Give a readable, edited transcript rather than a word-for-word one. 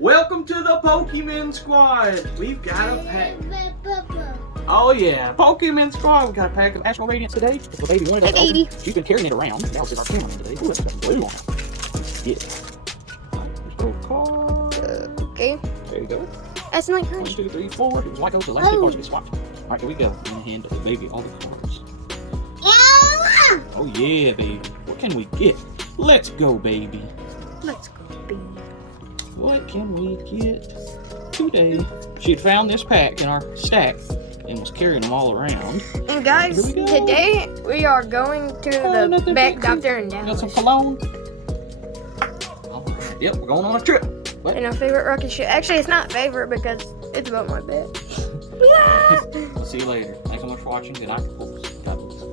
Welcome to the Pokemon Squad. We've got a pack. Oh yeah, Pokemon Squad. We got a pack of Astral Radiance today. If the baby wanted to open, she's been carrying it around. Now it's our camera today. Ooh, that's got blue on it. Yeah. There's no card. Okay. There you go. That's not her. 1, 2, 3, 4. It was like those. The last two cards get swapped. All right, here we go. I'm gonna hand the baby all the cards. Oh yeah, baby. What can we get? Let's go, baby. Let's go, baby. What can we get today? She had found this pack in our stack and was carrying them all around. And guys, today we are going to the back doctor in Got some Dallas. cologne. Alright, yep, we're going on a trip. What? And our favorite rocket ship. Actually, it's not favorite because it's above my bed. I'll see you later. Thanks so much for watching. Good night. God bless.